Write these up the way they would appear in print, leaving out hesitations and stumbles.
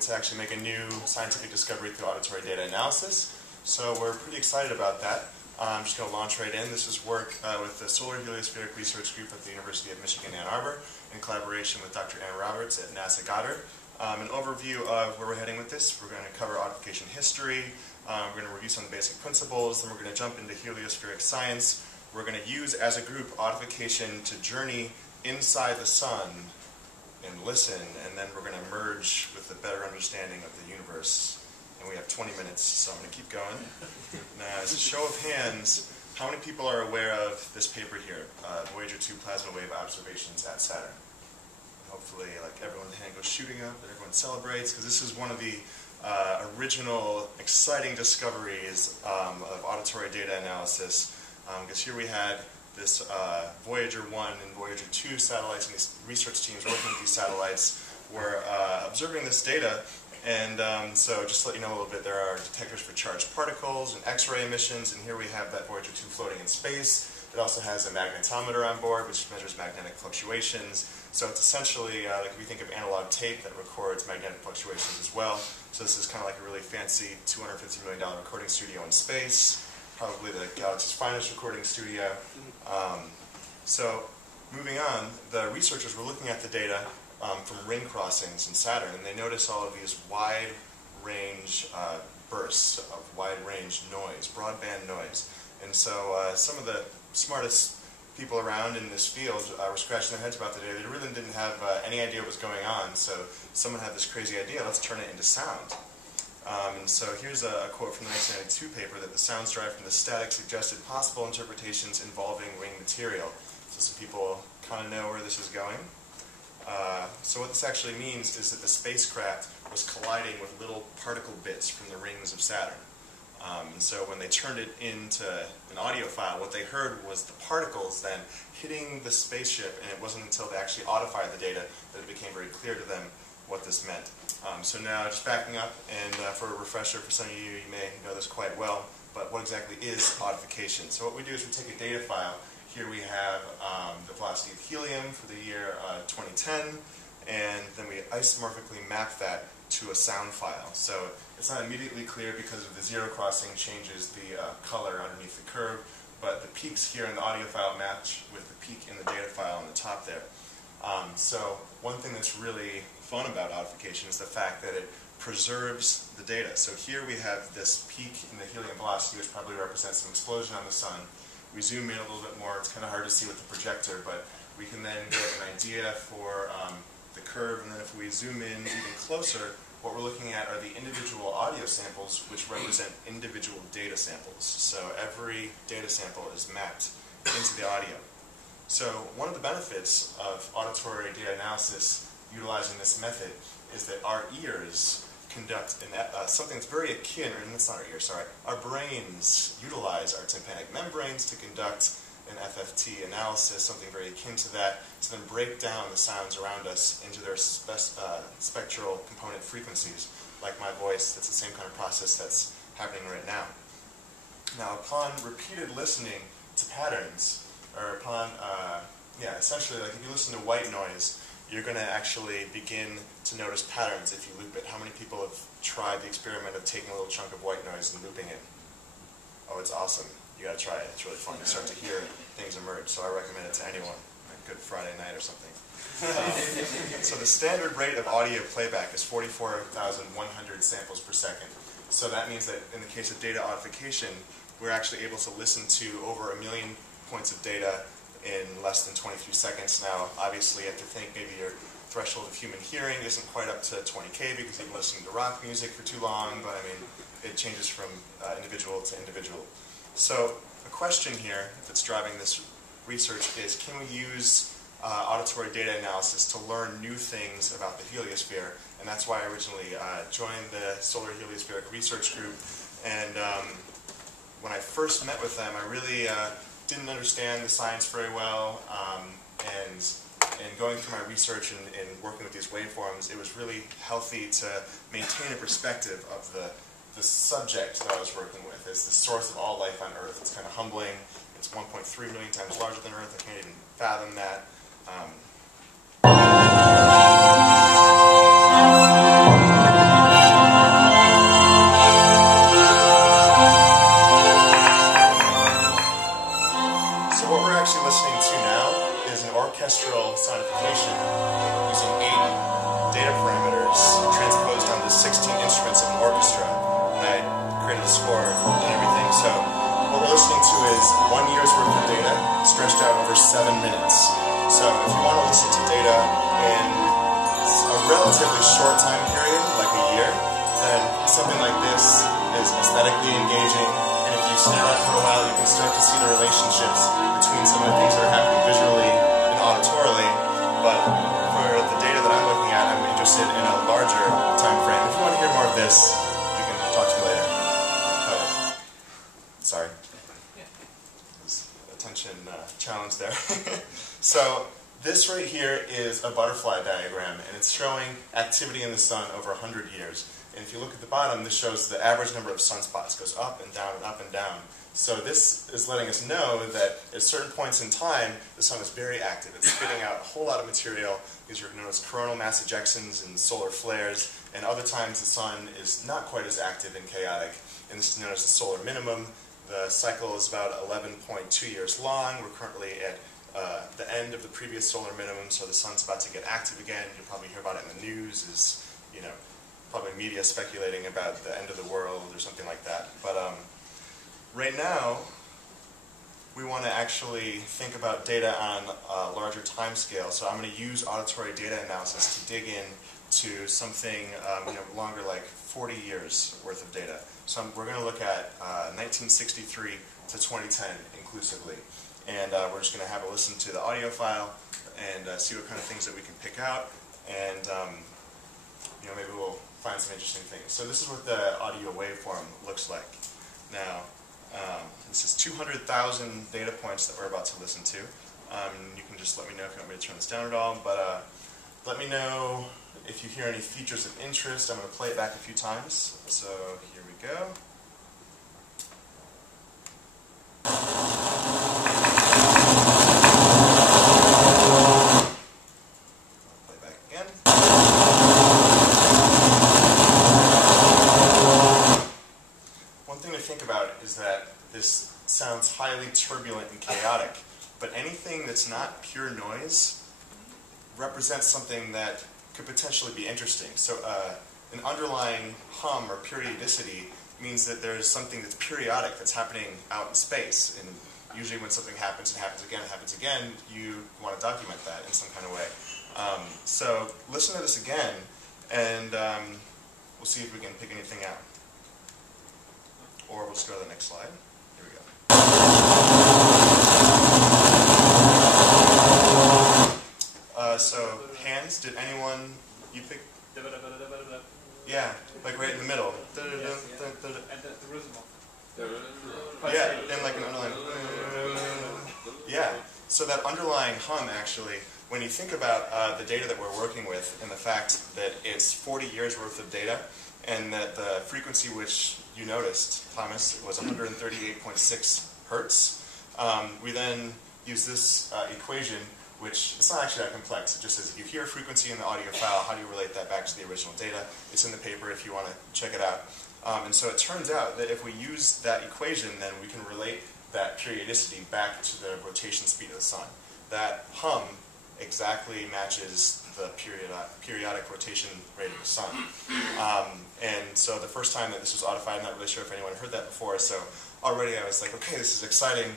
to actually make a new scientific discovery through auditory data analysis. So we're pretty excited about that. I'm just going to launch right in. This is work with the Solar Heliospheric Research Group at the University of Michigan, Ann Arbor, in collaboration with Dr. Ann Roberts at NASA Goddard. An overview of where we're heading with this. We're going to cover audification history. We're going to review some of the basic principles. Then we're going to jump into heliospheric science. We're going to use, as a group, audification to journey inside the sun and listen, and then we're going to merge with a better understanding of the universe. And we have 20 minutes, so I'm going to keep going. Now, as a show of hands, how many people are aware of this paper here, Voyager 2 Plasma Wave Observations at Saturn? Hopefully, like, everyone's hand goes shooting up, and everyone celebrates, because this is one of the original, exciting discoveries of auditory data analysis. Because here we had this Voyager 1 and Voyager 2 satellites, and these research teams working with these satellites were observing this data. And so just to let you know a little bit, there are detectors for charged particles and X-ray emissions, and here we have that Voyager 2 floating in space. It also has a magnetometer on board, which measures magnetic fluctuations. So it's essentially, like if you think of analog tape that records magnetic fluctuations as well. So this is kind of like a really fancy $250 million recording studio in space, probably the galaxy's finest recording studio. So moving on, the researchers were looking at the data from ring crossings in Saturn, and they noticed all of these wide-range bursts of wide-range noise, broadband noise. And so some of the smartest people around in this field were scratching their heads about the data. They really didn't have any idea what was going on, so someone had this crazy idea, let's turn it into sound. And so here's a quote from the 1992 paper that the sounds derived from the static suggested possible interpretations involving ring material. So some people kind of know where this is going. So what this actually means is that the spacecraft was colliding with little particle bits from the rings of Saturn. And so when they turned it into an audio file, what they heard was the particles then hitting the spaceship, and it wasn't until they actually audified the data that it became very clear to them what this meant. So now just backing up, and for a refresher, for some of you, you may know this quite well, but what exactly is audification? So what we do is we take a data file. Here we have the velocity of helium for the year 2010, and then we isomorphically map that to a sound file. So it's not immediately clear because of the zero crossing changes the color underneath the curve, but the peaks here in the audio file match with the peak in the data file on the top there. So one thing that's really fun about audification is the fact that it preserves the data. So here we have this peak in the helium velocity, which probably represents an explosion on the sun. We zoom in a little bit more. It's kind of hard to see with the projector, but we can then get an idea for the curve, and then if we zoom in even closer, what we're looking at are the individual audio samples, which represent individual data samples. So every data sample is mapped into the audio. So one of the benefits of auditory data analysis utilizing this method is that our ears conduct something that's very akin, or that's not our ears, sorry, our brains utilize our tympanic membranes to conduct an FFT analysis, something very akin to that, to then break down the sounds around us into their spectral component frequencies. Like my voice, that's the same kind of process that's happening right now. Now, upon repeated listening to patterns, or upon, essentially, like if you listen to white noise, you're going to actually begin to notice patterns if you loop it. How many people have tried the experiment of taking a little chunk of white noise and looping it? Oh, it's awesome. You got to try it. It's really fun. You start to hear things emerge, so I recommend it to anyone. A good Friday night or something. So the standard rate of audio playback is 44,100 samples per second. So that means that in the case of data audification, we're actually able to listen to over 1 million points of data in less than 23 seconds. Now, obviously, you have to think maybe your threshold of human hearing isn't quite up to 20K because you've been listening to rock music for too long, but I mean, it changes from individual to individual. So a question here that's driving this research is, can we use auditory data analysis to learn new things about the heliosphere? And that's why I originally joined the Solar Heliospheric Research Group. And when I first met with them, I really didn't understand the science very well, and going through my research and working with these waveforms, it was really healthy to maintain a perspective of the subject that I was working with as the source of all life on Earth. It's kind of humbling. It's 1.3 million times larger than Earth. I can't even fathom that. codification using 8 data parameters transposed onto 16 instruments of an orchestra. And I created a score and everything. So what we're listening to is 1 year's worth of data stretched out over 7 minutes. So if you want to listen to data in a relatively short time period, like a year, then something like this is aesthetically engaging. And if you stare at it for a while, you can start to see the relationships between some of the things that are happening visually and auditorily. But for the data that I'm looking at, I'm interested in a larger time frame. If you want to hear more of this, you can talk to me later. Cut it. Sorry. Attention challenge there. So this right here is a butterfly diagram, and it's showing activity in the sun over 100 years. And if you look at the bottom, this shows the average number of sunspots. It goes up and down and up and down. So this is letting us know that at certain points in time, the sun is very active. It's spitting out a whole lot of material. These are known as coronal mass ejections and solar flares. And other times the sun is not quite as active and chaotic. And this is known as the solar minimum. The cycle is about 11.2 years long. We're currently at the end of the previous solar minimum, so the sun's about to get active again. You'll probably hear about it in the news, is, you know, probably media speculating about the end of the world or something like that. But right now, we want to actually think about data on a larger time scale. So I'm going to use auditory data analysis to dig in to something longer, like 40 years worth of data. So we're going to look at 1963 to 2010 inclusively. And we're just going to have a listen to the audio file and see what kind of things that we can pick out. And maybe we'll find some interesting things. So this is what the audio waveform looks like. Now, this is 200,000 data points that we're about to listen to. You can just let me know if you want me to turn this down at all. But let me know if you hear any features of interest. I'm going to play it back a few times. So here we go. Play back again. One thing to think about is that this sounds highly turbulent and chaotic, but anything that's not pure noise represents something that could potentially be interesting. So an underlying hum or periodicity means that there's something that's periodic that's happening out in space. And usually when something happens and happens again, you want to document that in some kind of way. So listen to this again, and we'll see if we can pick anything out. Or we'll just go to the next slide. Here we go. So hands, did anyone, you pick? Yeah, like right in the middle. And the rhythm of yeah, and like an underlying. Yeah, so that underlying hum actually, when you think about the data that we're working with and the fact that it's 40 years worth of data, and that the frequency which you noticed, Thomas, was 138.6 hertz, we then use this equation, which it's not actually that complex. It just says if you hear a frequency in the audio file, how do you relate that back to the original data? It's in the paper if you want to check it out. And so it turns out that if we use that equation, then we can relate that periodicity back to the rotation speed of the sun. That hum exactly matches the periodic rotation rate of the sun. And so the first time that this was audified, I'm not really sure if anyone heard that before, so already I was like, okay, this is exciting.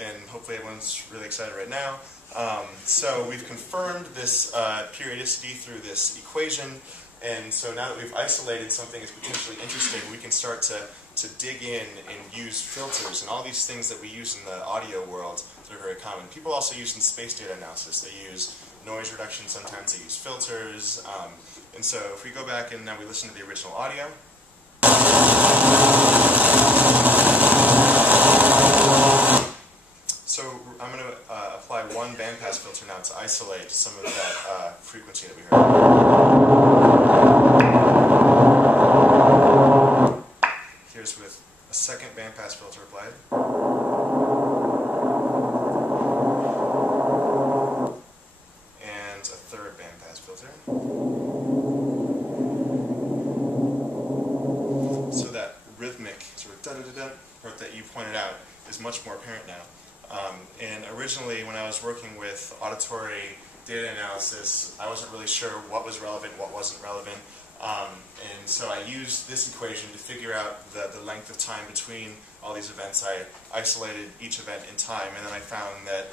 And hopefully everyone's really excited right now. So we've confirmed this periodicity through this equation, and so now that we've isolated something that's potentially interesting, we can start to dig in and use filters and all these things that we use in the audio world that are very common. People also use in space data analysis. They use noise reduction, sometimes they use filters. And so if we go back and now we listen to the original audio. So I'm going to apply one bandpass filter now to isolate some of that frequency that we heard. Here's with a second bandpass filter applied. And a third bandpass filter. So that rhythmic sort of da-da-da-da part that you pointed out is much more apparent now. And originally, when I was working with auditory data analysis, I wasn't really sure what was relevant, what wasn't relevant. And so I used this equation to figure out the length of time between all these events. I isolated each event in time, and then I found that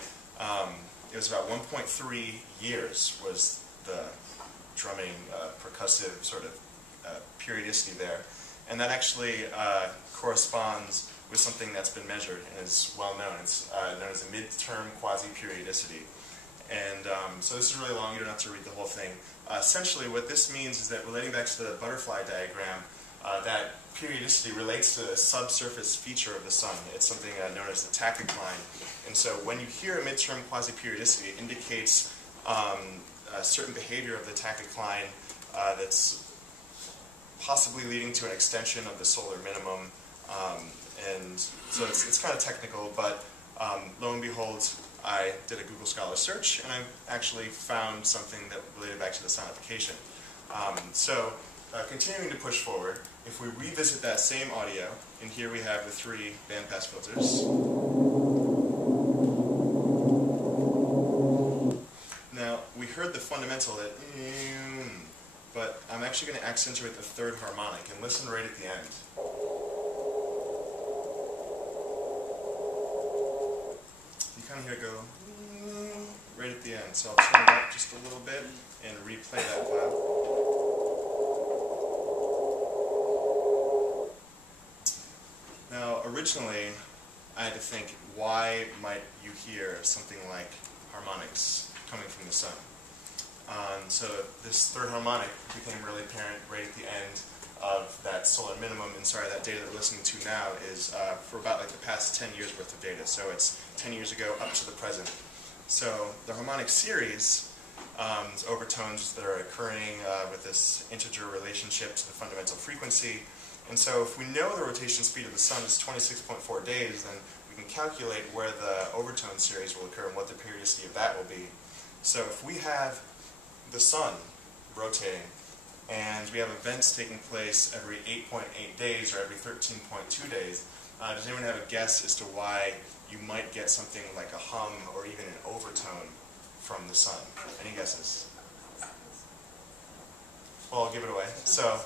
it was about 1.3 years was the drumming percussive sort of periodicity there. And that actually corresponds with something that's been measured and is well known. It's known as a midterm quasi-periodicity. And so this is really long, you don't have to read the whole thing. Essentially what this means is that, relating back to the butterfly diagram, that periodicity relates to the subsurface feature of the sun. It's something known as the tachycline. And so when you hear a midterm quasi-periodicity, it indicates a certain behavior of the tachycline that's possibly leading to an extension of the solar minimum. And so it's kind of technical, but lo and behold, I did a Google Scholar search, and I actually found something that related back to the sonification. Continuing to push forward, if we revisit that same audio, and here we have the 3 bandpass filters. Now, we heard the fundamental that, but I'm actually going to accentuate the 3rd harmonic, and listen right at the end. You kind of hear it go right at the end, so I'll turn it up just a little bit and replay that file. Now, originally, I had to think, why might you hear something like harmonics coming from the sun? So this 3rd harmonic became really apparent right at the end of that solar minimum, and sorry, that data that we're listening to now is for about like the past 10 years worth of data, so it's 10 years ago up to the present. So the harmonic series is overtones that are occurring with this integer relationship to the fundamental frequency. And so if we know the rotation speed of the sun is 26.4 days, then we can calculate where the overtone series will occur and what the periodicity of that will be. So if we have the sun rotating, and we have events taking place every 8.8 days or every 13.2 days, does anyone have a guess as to why you might get something like a hum or even an overtone from the sun? Any guesses? Well, I'll give it away. So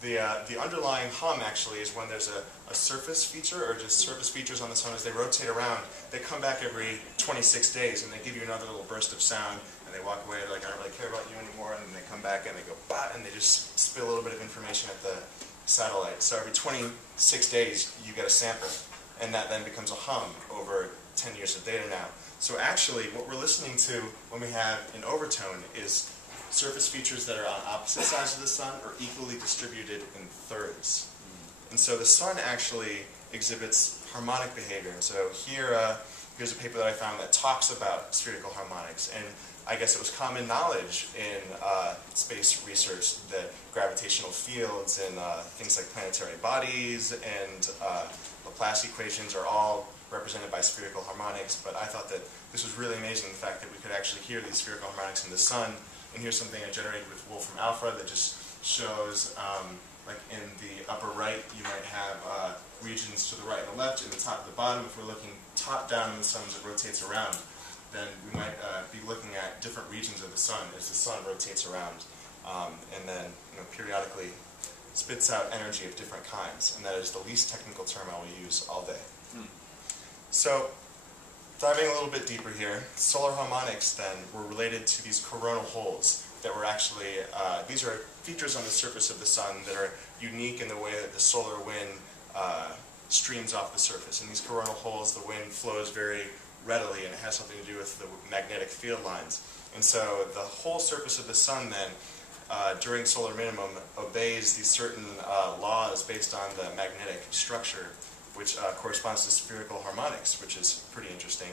the underlying hum actually is when there's a surface feature, or just surface features on the sun as they rotate around. They come back every 26 days and they give you another little burst of sound, and they walk away, they're like, I don't really care about you anymore, and then they come back and they go, bah, and they just spill a little bit of information at the satellite. So every 26 days you get a sample, and that then becomes a hum over 10 years of data now. So actually what we're listening to when we have an overtone is surface features that are on opposite sides of the sun are equally distributed in thirds. And so the sun actually exhibits harmonic behavior. And so here's a paper that I found that talks about spherical harmonics. And I guess it was common knowledge in space research that gravitational fields and things like planetary bodies and Laplace equations are all represented by spherical harmonics. But I thought that this was really amazing, the fact that we could actually hear these spherical harmonics in the sun. And here's something I generated with Wolfram Alpha that just shows, like in the upper right, you might have regions to the right and the left, and the top and the bottom. If we're looking top down in the sun as it rotates around, then we might be looking at different regions of the sun as the sun rotates around, and then periodically spits out energy of different kinds. And that is the least technical term I will use all day. So, diving a little bit deeper here, solar harmonics then were related to these coronal holes that were actually, these are features on the surface of the sun that are unique in the way that the solar wind streams off the surface. In these coronal holes, the wind flows very readily, and it has something to do with the magnetic field lines. And so the whole surface of the sun then, during solar minimum, obeys these certain laws based on the magnetic structure, which corresponds to spherical harmonics, which is pretty interesting.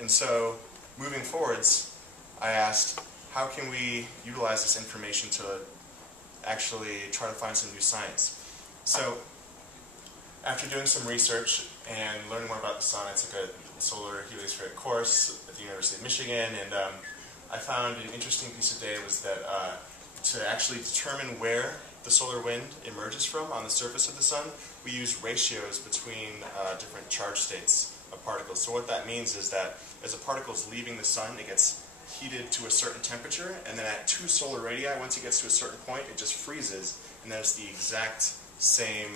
And so, moving forwards, I asked, how can we utilize this information to actually try to find some new science? So, after doing some research and learning more about the sun, I took a solar heliospheric course at the University of Michigan, and I found an interesting piece of data was that to actually determine where the solar wind emerges from on the surface of the sun, we use ratios between different charge states of particles. So what that means is that as a particle is leaving the sun, it gets heated to a certain temperature, and then at 2 solar radii, once it gets to a certain point, it just freezes, and then it's the exact same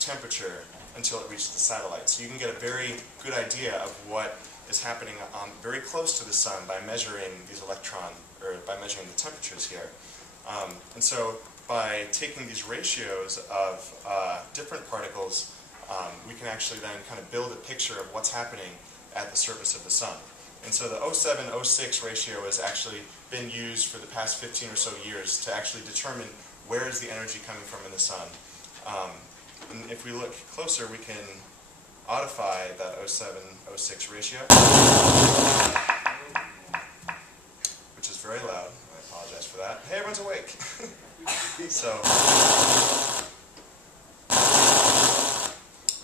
temperature until it reaches the satellite. So you can get a very good idea of what is happening very close to the sun by measuring these by measuring the temperatures here. And so by taking these ratios of different particles, we can actually then kind of build a picture of what's happening at the surface of the sun. And so the 07-06 ratio has actually been used for the past 15 or so years to actually determine where is the energy coming from in the sun. And if we look closer, we can modify that 07-06 ratio, which is very loud. I apologize for that. Hey, everyone's awake. So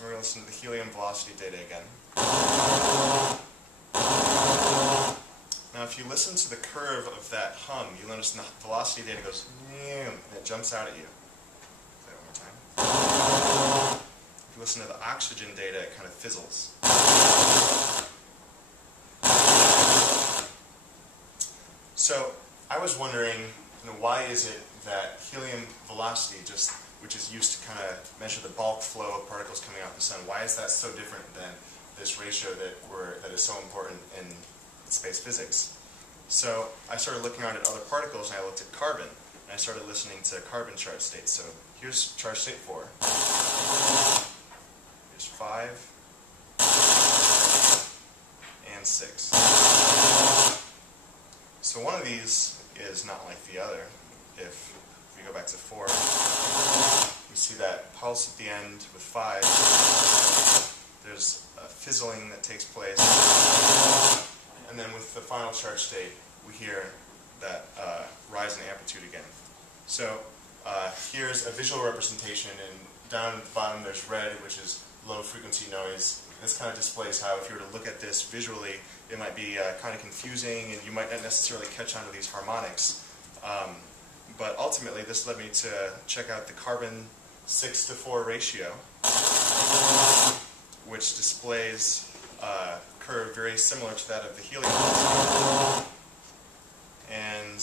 we're going to listen to the helium velocity data again. Now, if you listen to the curve of that hum, you'll notice the velocity data goes, and it jumps out at you. Say that one more time. If you listen to the oxygen data, it kind of fizzles. So I was wondering, why is it that helium velocity, which is used to kind of measure the bulk flow of particles coming out of the sun, why is that so different than this ratio that is so important in space physics? So I started looking around at other particles, and I looked at carbon, and I started listening to carbon charge states. So here's charge state 4. Here's 5. And 6. So one of these is not like the other. If we go back to 4, we see that pulse at the end with 5. There's a fizzling that takes place. And then with the final charge state, we hear that rise in amplitude again. So here's a visual representation, and down at the bottom there's red, which is low frequency noise. This kind of displays how if you were to look at this visually, it might be kind of confusing, and you might not necessarily catch on to these harmonics. But ultimately, this led me to check out the carbon 6:4 ratio, which displays a curve very similar to that of the helium. And